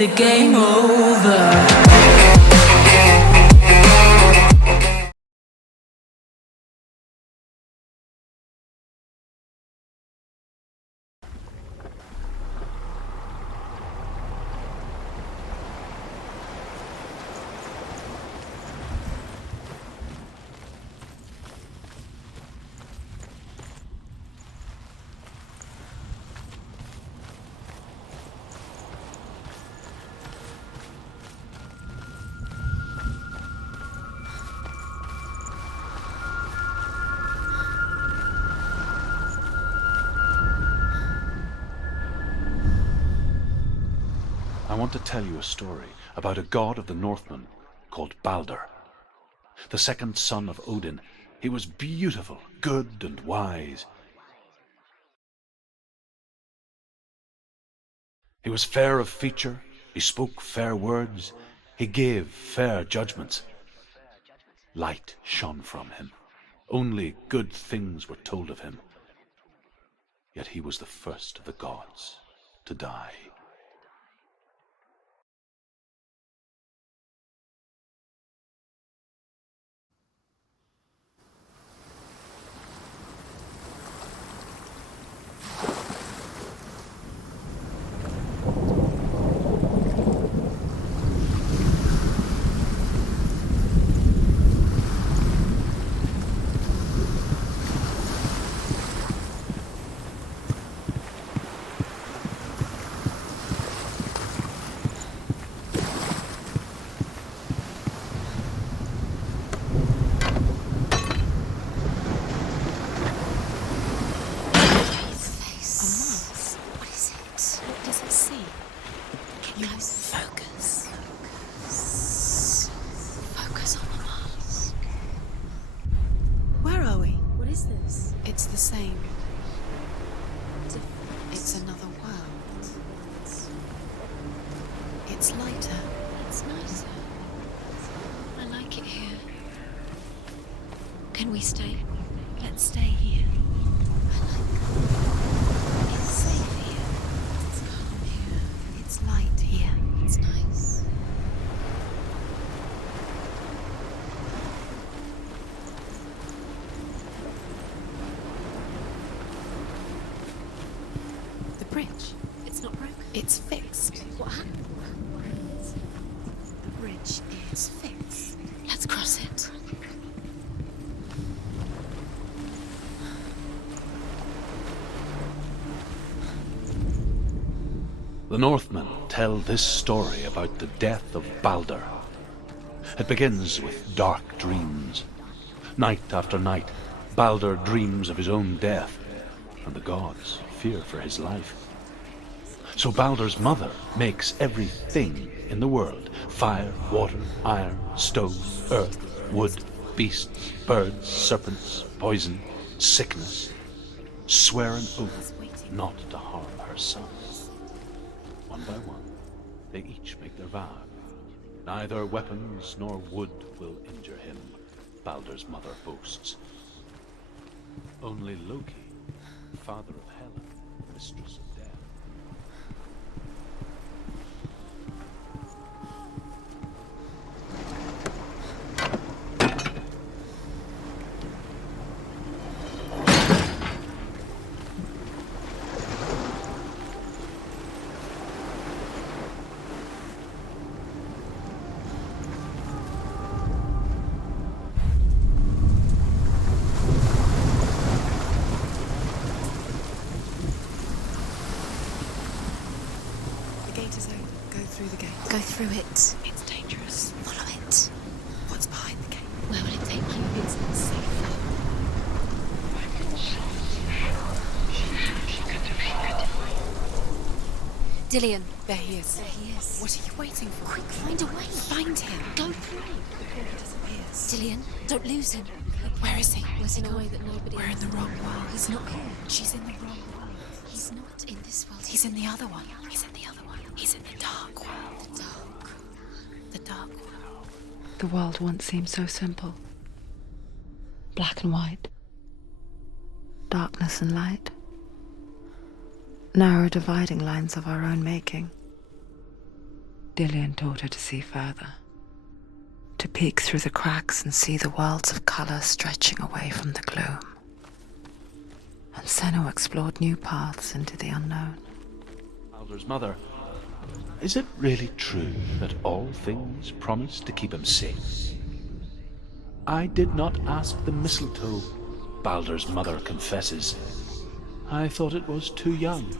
the game over? I want to tell you a story about a god of the Northmen called Balder. The second son of Odin, he was beautiful, good and wise. He was fair of feature, he spoke fair words, he gave fair judgments. Light shone from him. Only good things were told of him. Yet he was the first of the gods to die. Can we stay? Let's stay here. It's safe here. It's calm here. It's light here. It's nice. The bridge. It's not broken. It's fixed. What happened? The bridge is fixed. Let's cross it. The Northmen tell this story about the death of Balder. It begins with dark dreams. Night after night, Balder dreams of his own death, and the gods fear for his life. So Balder's mother makes everything in the world: fire, water, iron, stone, earth, wood, beasts, birds, serpents, poison, sickness, swear an oath not to harm her son. One by one, they each make their vow. Neither weapons nor wood will injure him, Balder's mother boasts. Only Loki, father of Hela, mistress of death. Go through it. It's dangerous. Follow it. What's behind the gate? Where will it take you? It's not safe. Dillion. There he is. There he is. What are you waiting for? Quick, find a way. Find him. Go through before he disappears. Dillion, don't lose him. Where is he? Where's in a way that nobody We're in the wrong world. He's not here. She's in the wrong world. He's not in this world. He's in the other one. He's in the other one. He's in the dark world. The dark. The dark world. The world once seemed so simple. Black and white. Darkness and light. Narrow dividing lines of our own making. Dillian taught her to see further. To peek through the cracks and see the worlds of colour stretching away from the gloom. And Senua explored new paths into the unknown. Balder's mother, is it really true that all things promise to keep him safe? I did not ask the mistletoe, Balder's mother confesses. I thought it was too young.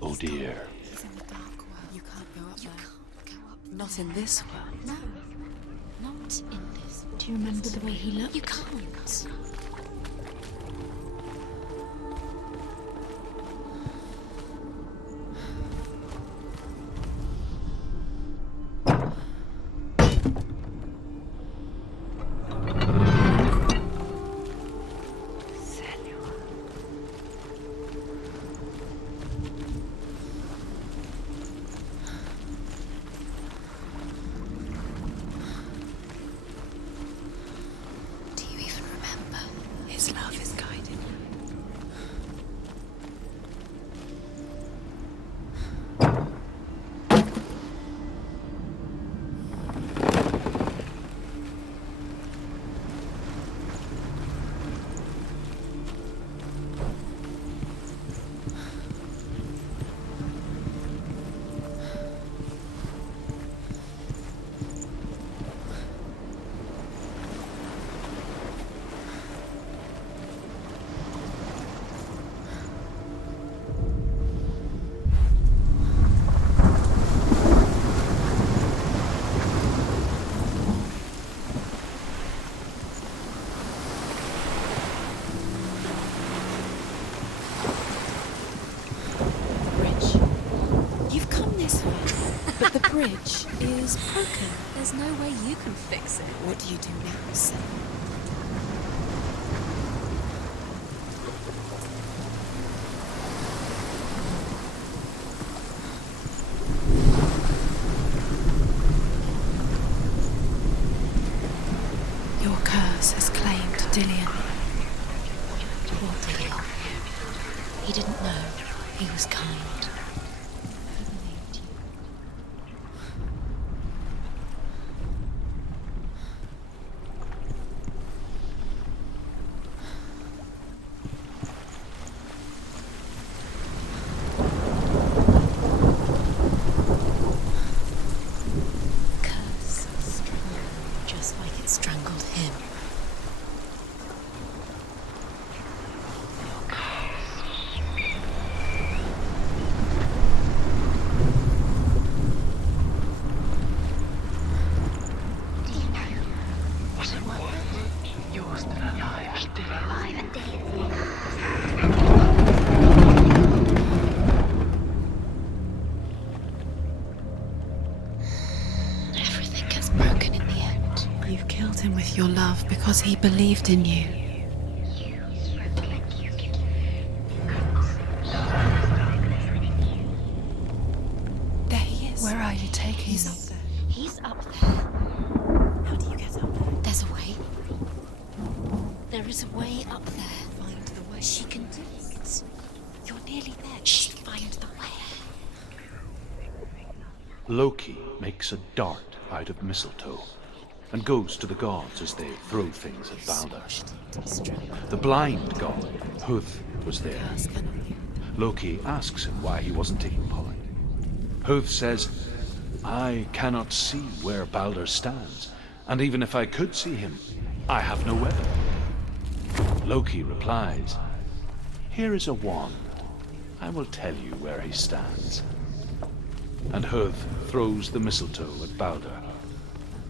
Oh dear. He's in the dark world. You can't go up there. You can't go up. Not in this world. No, not in this. Do you remember the way he looked? You can't. Do you even remember? His love is guiding you. Bridge. You've come this way, but the bridge is broken. There's no way you can fix it. What do you do now, Sen? Your curse has claimed Dillian. Poor Dillian. He didn't know. He was kind. Curse strangled just like it strangled him. Everything gets broken in the end. You've killed him with your love because he believed in you. There he is. Where are you taking He's me? up there. He's up there. How do you get up there? There's a way. There is a way up there. Find the way. She can do it. You're nearly there. She can find the way. Loki makes a dart out of mistletoe and goes to the gods as they throw things at Balder. The blind god, Huth, was there. Loki asks him why he wasn't taking part. Huth says, I cannot see where Balder stands, and even if I could see him, I have no weapon. Loki replies, here is a wand. I will tell you where he stands. And Huth throws the mistletoe at Balder.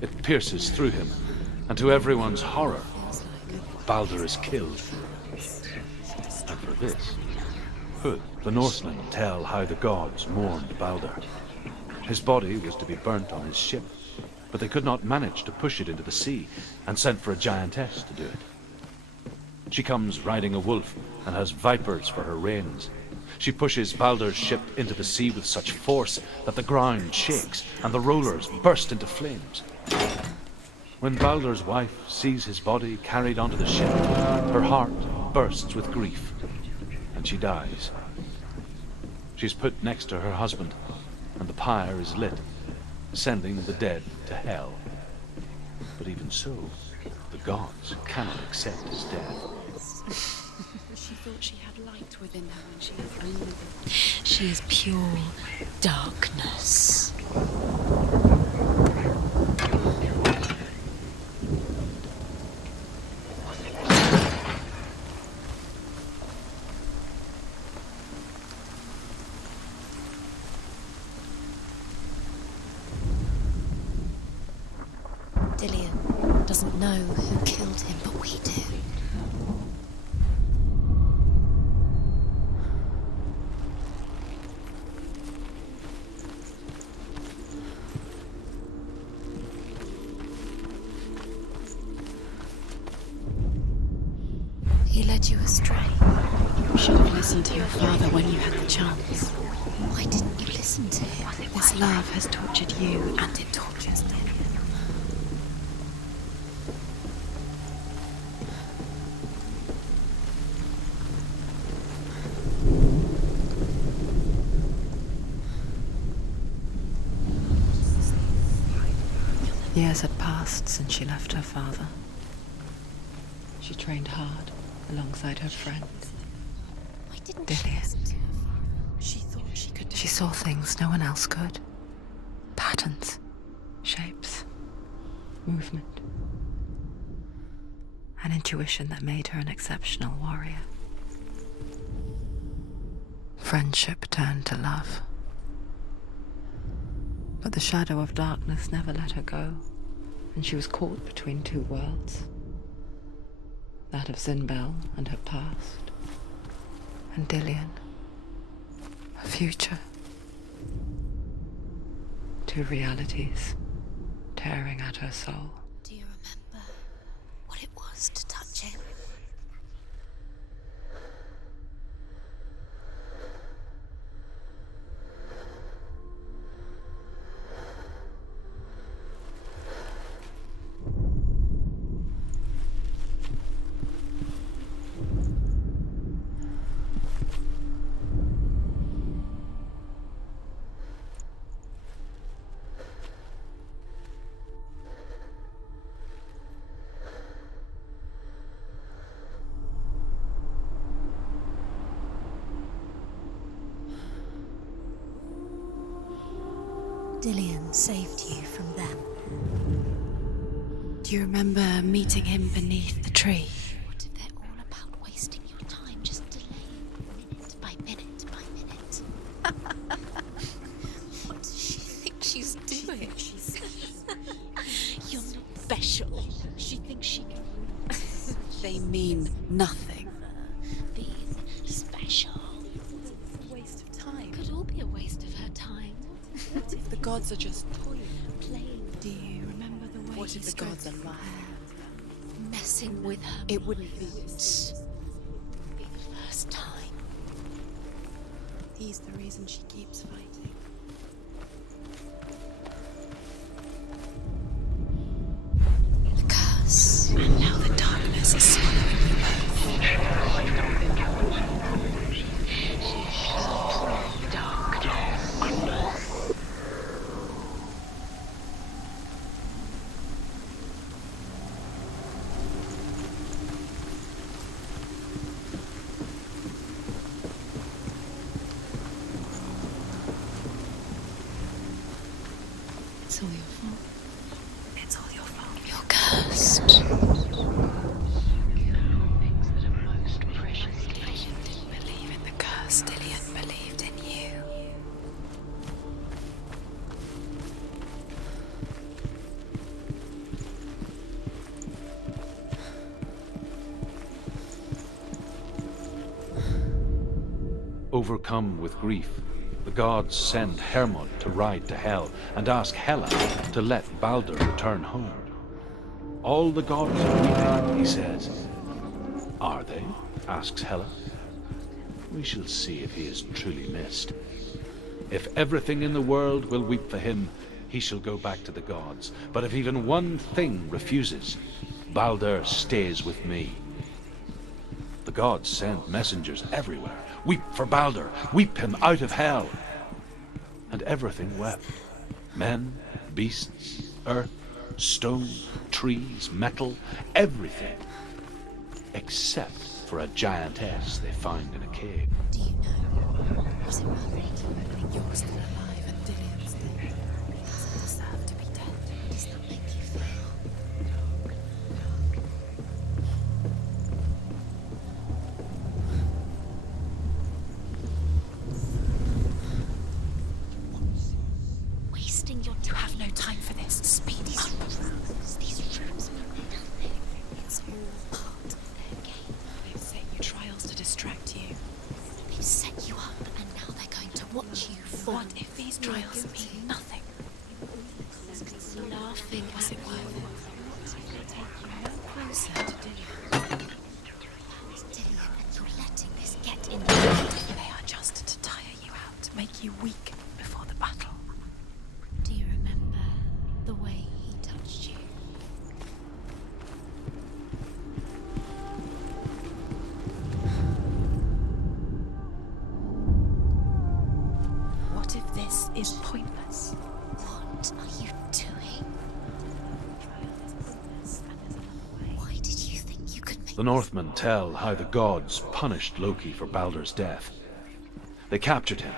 It pierces through him, and to everyone's horror, Balder is killed. And for this, Huth, the Norsemen tell how the gods mourned Balder. His body was to be burnt on his ship, but they could not manage to push it into the sea, and sent for a giantess to do it. She comes riding a wolf and has vipers for her reins. She pushes Balder's ship into the sea with such force that the ground shakes and the rollers burst into flames. When Balder's wife sees his body carried onto the ship, her heart bursts with grief, and she dies. She's put next to her husband, and the pyre is lit, sending the dead to hell. But even so, the gods cannot accept his death. She thought she had light within her when she is only the... She is pure darkness. Dillian doesn't know who killed him, but we do. He led you astray. You should have listened to your father when you had the chance. Why didn't you listen to him? This love has tortured you, and it tortures them. Years had passed since she left her father. She trained hard alongside her friends. Why didn't she Dillian. listen to him? She thought she could... She saw things no one else could. Patterns, shapes, movement. An intuition that made her an exceptional warrior. Friendship turned to love. But the shadow of darkness never let her go, and she was caught between two worlds. That of Zinbel and her past, and Dillian, her future. Two realities tearing at her soul. Do you remember what it was to touch him? Dillian saved you from them. Do you remember meeting him beneath the tree? What if they're all about wasting your time, just delaying minute by minute by minute? What does she think she's doing? You're not special. She thinks she can... They mean nothing. Being special A waste of time. could all be a waste of her time. What if the gods are just toying? Playing, Do you remember the way What if he the gods stroked are her lying? Messing with her. It wouldn't be this. Be the first time. He's the reason she keeps fighting. The curse. And now the darkness is swallowing you both. It's all your fault. It's all your fault. You're cursed. Dillian didn't believe in the curse. Dillian believed in you. Overcome with grief, the gods send Hermod to ride to Hell and ask Hela to let Baldur return home. All the gods are weeping, he says. Are they? Asks Hela. We shall see if he is truly missed. If everything in the world will weep for him, he shall go back to the gods. But if even one thing refuses, Baldur stays with me. The gods send messengers everywhere. Weep for Baldur. Weep him out of hell. and everything wept. Men, beasts, earth, stone, trees, metal, everything. Except for a giantess they found in a cave. Do you know? Was it worth it? You're still alive and Dillian's dead. He doesn't deserve to be dead. How does that make you feel? Wasting your You time. have no time for this. Speed up. These rooms mean nothing. It's all part of their game. They've set you trials to distract you. They've set you up, and now they're going to watch you fall. What if these trials mean nothing? Laughing Was it worth it? Take you no closer to Dillian. Dillian, and you're letting this get in the way. They are just to tire you out, make you weak before the battle. Do you remember the way he touched you? What if this is pointless? What are you doing? Why did you think you could make The Northmen tell how the gods punished Loki for Baldur's death. They captured him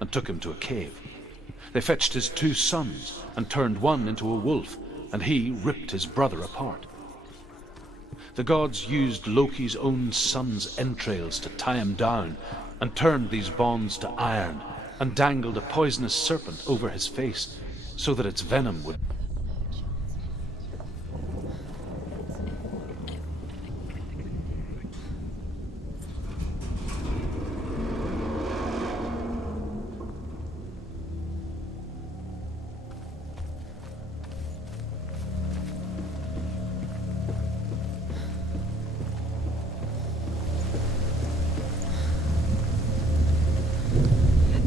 and took him to a cave. They fetched his 2 sons and turned one into a wolf, and he ripped his brother apart. The gods used Loki's own son's entrails to tie him down and turned these bonds to iron and dangled a poisonous serpent over his face so that its venom would...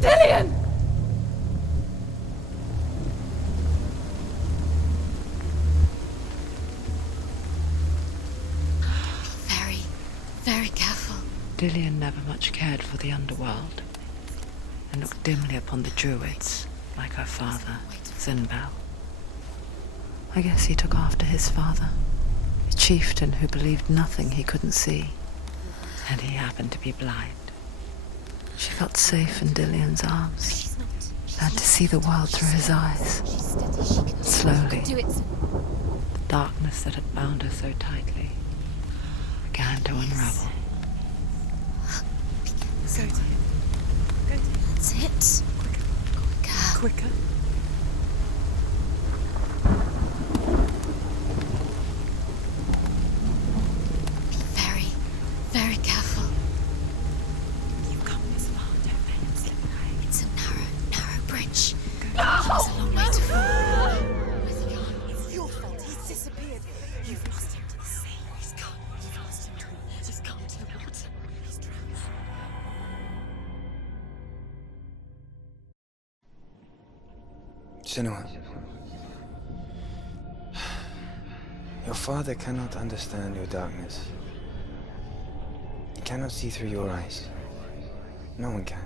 Dillian! very, very careful? Dillian never much cared for the underworld and looked dimly upon the druids, like her father, Zinbel. I guess he took after his father, a chieftain who believed nothing he couldn't see, and he happened to be blind. She felt safe in Dillian's arms, She's not. learned to see the world through his eyes. She's steady. She can Slowly, do it. the darkness that had bound her so tightly began to unravel. Go to him. Go to him. That's it. Quicker. Quicker. Be very, very careful. You've come this far, don't let him slip away. It's a narrow bridge. There's a long way to fall. Where's he gone? It's your fault. He's disappeared. You've lost him to the sea. He's gone. You've lost him to the... Just gone to the water. He's drowned. Senua, your father cannot understand your darkness. He cannot see through your eyes. No one can.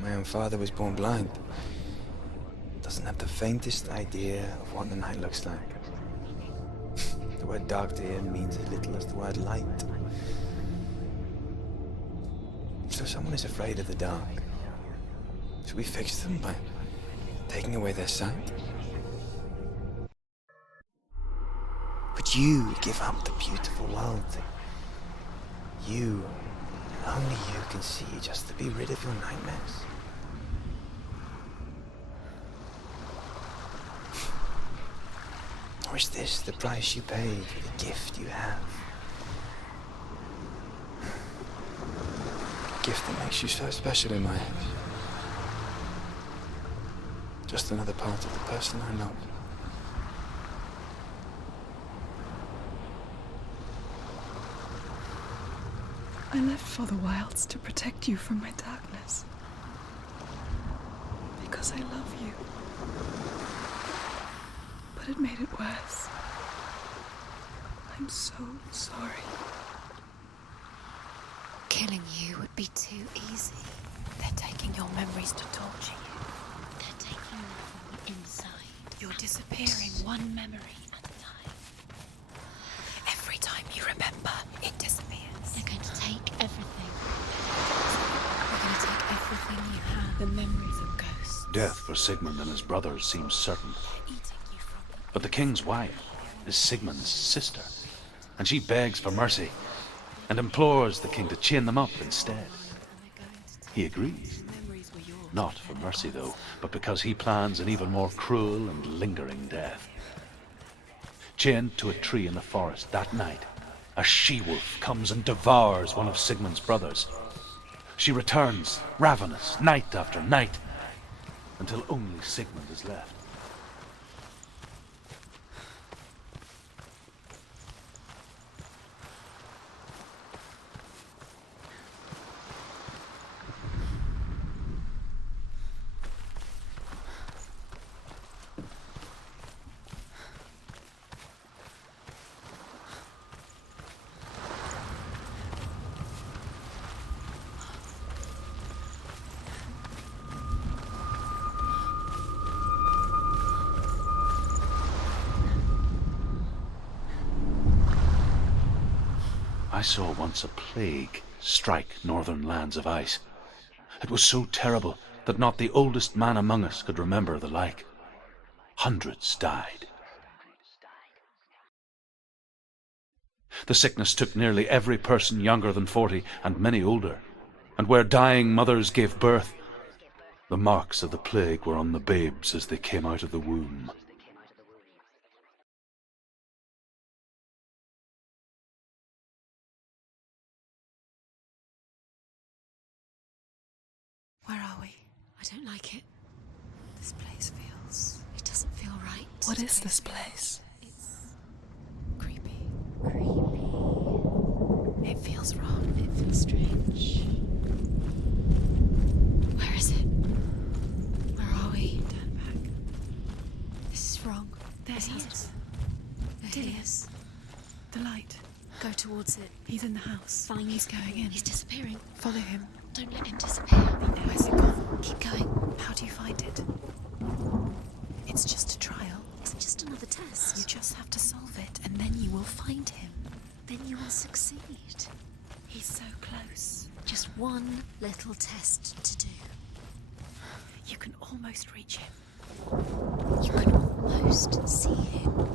My own father was born blind. Doesn't have the faintest idea of what the night looks like. The word dark to him means as little as the word light. So someone is afraid of the dark. Should we fix them by taking away their sight? Would you give up the beautiful world that you, and only you, can see just to be rid of your nightmares? Or is this the price you pay for the gift you have? A gift that makes you so special in my eyes. Just another part of the person I love. I left for the wilds to protect you from my darkness. Because I love you. But it made it worse. I'm so sorry. Killing you would be too easy. They're taking your memories to torture you. They're taking them from the inside. You're disappearing one memory at a time. Every time you remember, it disappears. They're going to take everything. They're going to take everything you have. The memories of ghosts. Death for Sigmund and his brothers seems certain. They're eating you from the But the king's wife is Sigmund's sister, and she begs for mercy and implores the king to chain them up instead. He agrees. memories were yours. Not for mercy, though, but because he plans an even more cruel and lingering death. Chained to a tree in the forest that night, a she-wolf comes and devours one of Sigmund's brothers. She returns, ravenous, night after night, until only Sigmund is left. I saw once a plague strike northern lands of ice. It was so terrible that not the oldest man among us could remember the like. Hundreds died. The sickness took nearly every person younger than 40 and many older, and where dying mothers gave birth, the marks of the plague were on the babes as they came out of the womb. Where are we? I don't like it. This place feels... It doesn't feel right. What is this place? It's creepy. creepy. It feels wrong. It feels strange. Where is it? Where are we? Turn back. This is wrong. There This he hasn't- is. There he is. The light. Go towards it. He's in the house. Find He's going in. He's disappearing. Follow him. Don't let him disappear. Where's it gone? Keep going. How do you find it? It's just a trial. It's just another test. You just have to solve it, and then you will find him. Then you will succeed. He's so close. Just one little test to do. You can almost reach him. You can almost see him.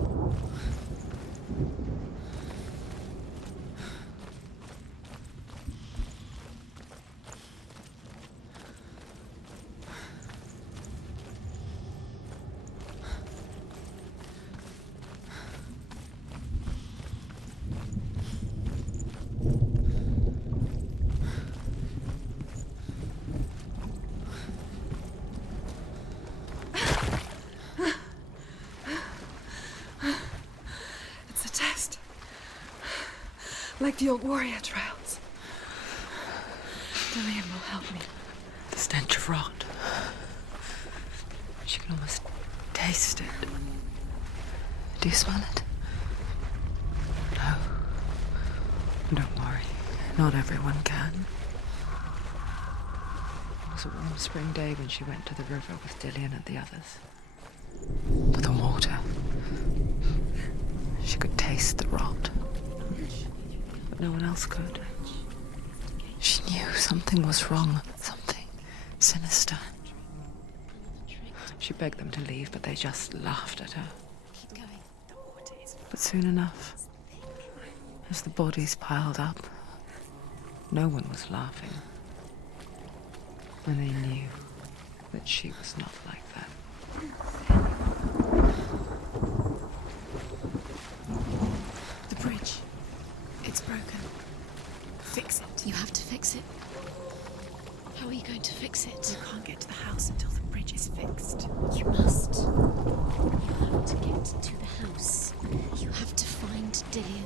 It's a test. Like the old warrior trials. Dillian will help me. The stench of rot. She can almost taste it. Do you smell it? No. Don't worry. Not everyone can. It was a warm spring day when she went to the river with Dillian and the others. But the water... She could taste the rot. But no one else could. She knew something was wrong. Something sinister. She begged them to leave, but they just laughed at her. Keep going. But soon enough, as the bodies piled up, no one was laughing. And they knew that she was not like that. The bridge. It's broken. Fix it. You have to fix it. How are you going to fix it? You can't get to the house until the bridge is fixed. You must. You have to get to the house. You have to find Dillian.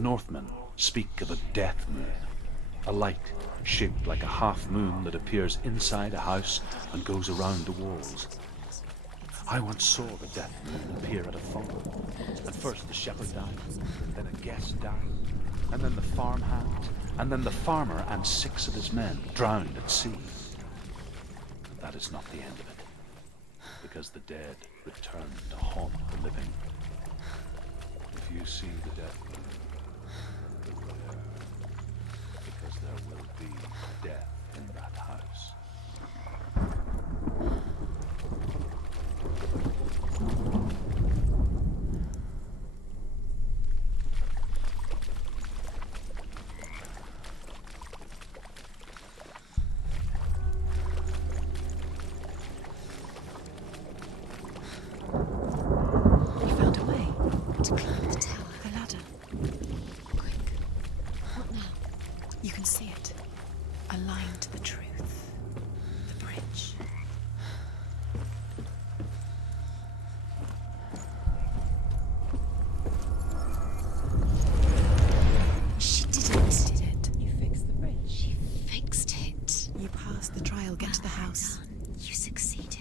The Northmen speak of a death moon, a light shaped like a half moon that appears inside a house and goes around the walls. I once saw the death moon appear at a farm. At first the shepherd died, then a guest died, and then the farmhand, and then the farmer and 6 of his men drowned at sea. But that is not the end of it, because the dead return to haunt the living. If you see the death moon, beware, because there will be death in that house. You found a way To climb the tower. the ladder. Quick. What now? You can see it. A line to the truth. The bridge. She did it. Did it? You fixed the bridge. She fixed it. You passed the trial. Get to the house. Well done. You succeeded.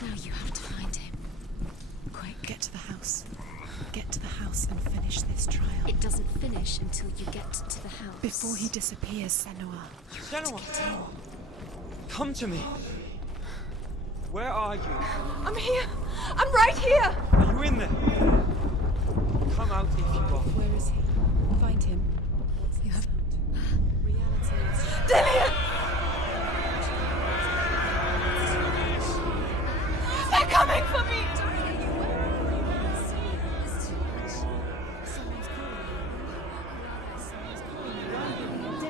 Now you have to find him. Quick, get to the house. Get to the house and finish this trial. It doesn't finish until you get to the house. Before he disappears, Senua. Senua, come to me. Where are you? I'm here! I'm right here! Are you in there? Come out if you are. Where is he? Find him. You have reality is. Dillian! They're coming for me!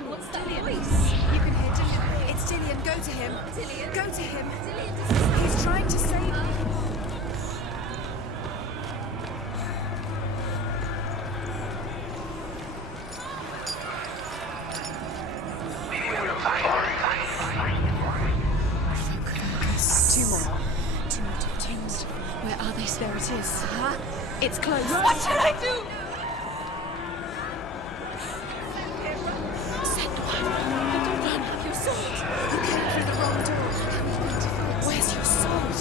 What's that voice? You can hear Dillian. It's Dillian. Go to him. Dillian? Go to him. Dillian, He's trying to save you. Focus. Two more. Two more teams. Where are they? There it is. It's close. What should I do? Don't run. Have your sword. You came through the wrong door. Where's your sword?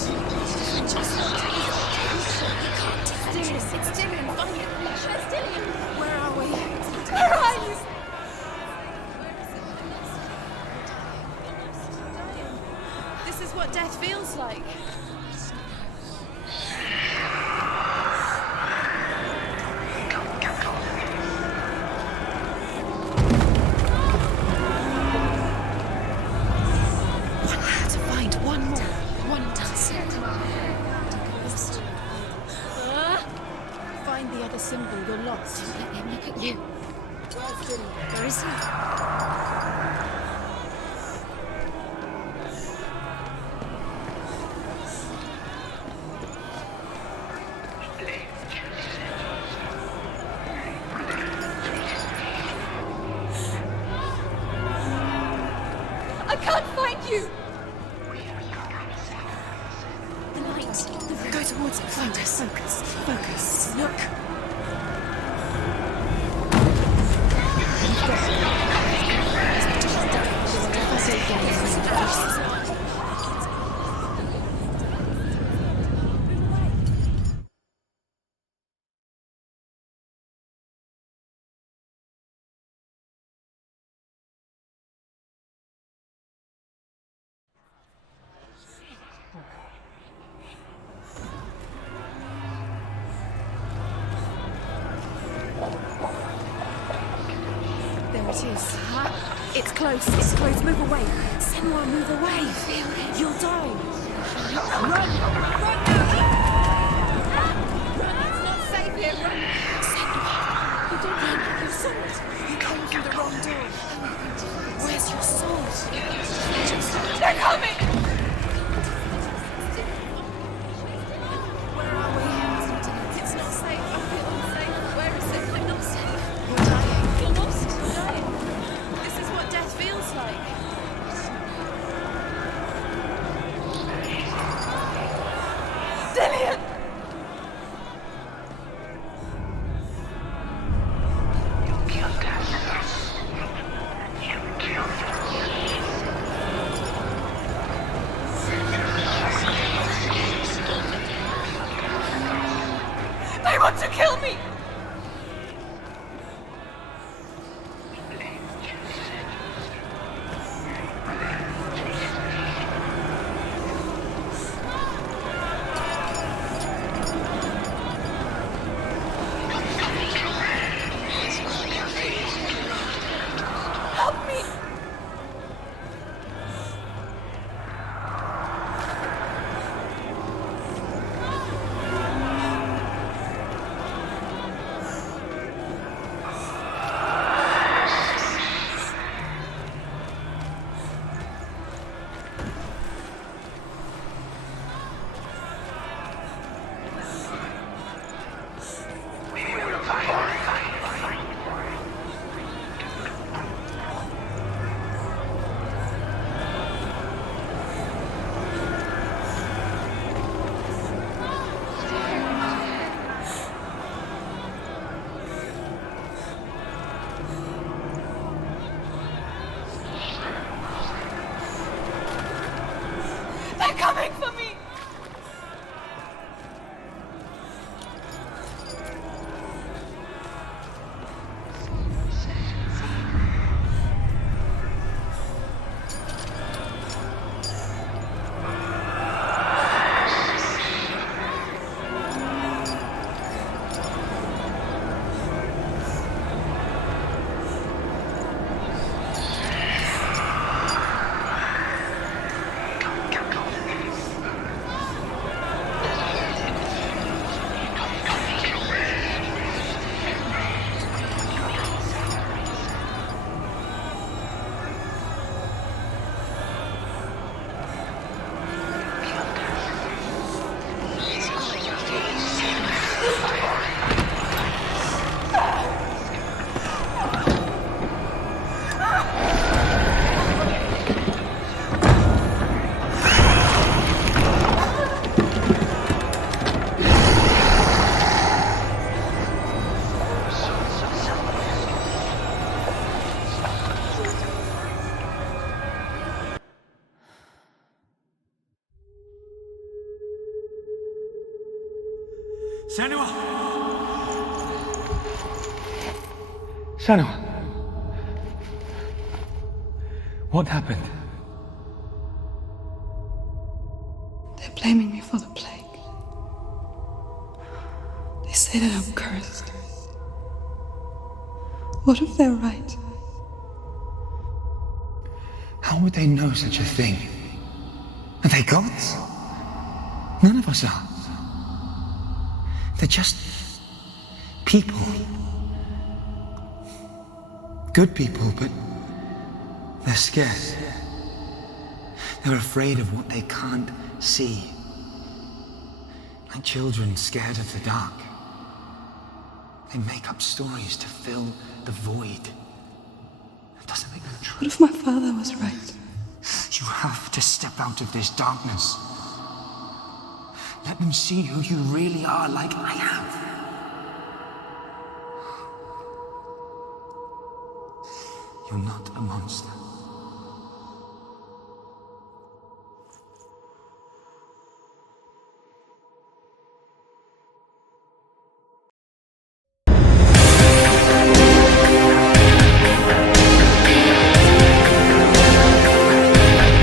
It's Dillian. Find it. Where's Dillian? Where are we? Where are you? This is what death feels like. One had to find one more. One does. Find the other symbol. You're lost. Let him look at you. Where's Dillian? Where is he? I can't find you! The light. The room. Go towards it. Focus. Focus. Focus. Look. There it is. It's close. It's close. Move away. Senua, move away. You'll die. Where's your sword? They're coming! Where are we? It's not safe. I feel unsafe. Where is it? I'm not safe. You're dying. You're lost. You're dying. This is what death feels like. Dillian! They want to kill me! Help me! They're coming for me! Senua! Senua! What happened? They're blaming me for the plague. They say that I'm cursed. What if they're right? How would they know such a thing? Are they gods? None of us are. They're just people. Good people, but they're scared. They're afraid of what they can't see. Like children scared of the dark. They make up stories to fill the void. That doesn't make them true. What if my father was right? You have to step out of this darkness. Let them see who you really are, like I have. You're not a monster.